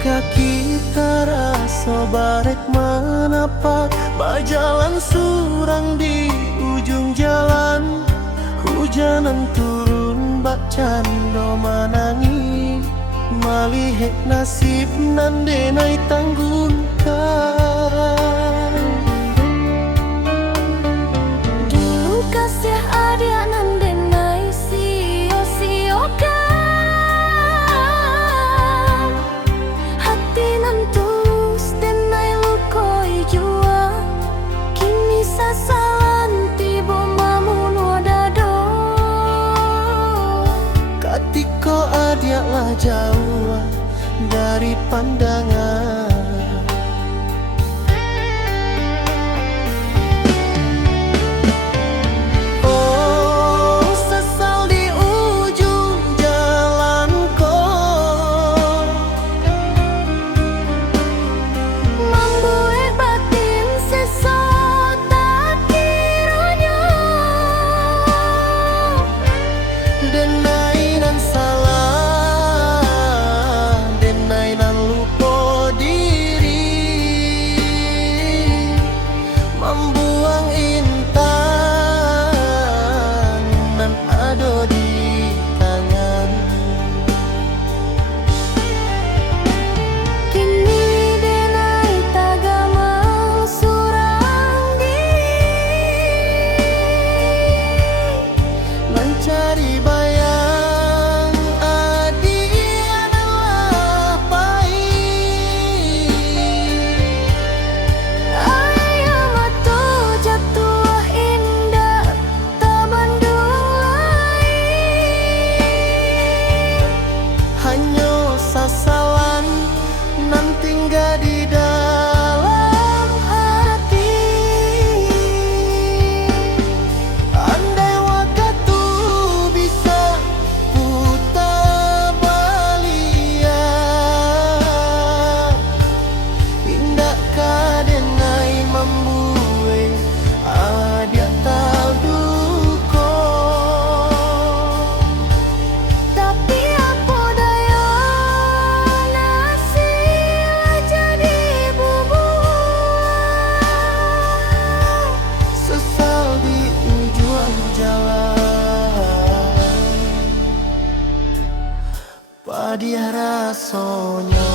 Kaki terasa barek menapak, berjalan surang di ujung jalan. Hujanan turun bak cando manangi, malihat nasib nan denai tanggung karang. Dulu kasih adia nan denai sio-siokan, hati nan tulus denai lukoi jua. Kini sasalan tibo mamun wadado, Katiko adia lah jauh dari pandangan. Oh, sesal di ujung jalan kau, membuat batin sesat tak kiranya. denai nan salah, denai nan lupa diri, membuang intan nan ada di tangan. Kini denai tagamang surang diri, Mencari bayang adi adalah pahit. ayam atau jatuh indah tak bandung lain. Hanya sasalan nan tinggal di dalam hati. Andai waktu bisa putar balik, indah kadenai membuat adia tak duko. Tapi apa daya, nasib jadi bubur. Sesal di ujung jalan, padiah rasanya.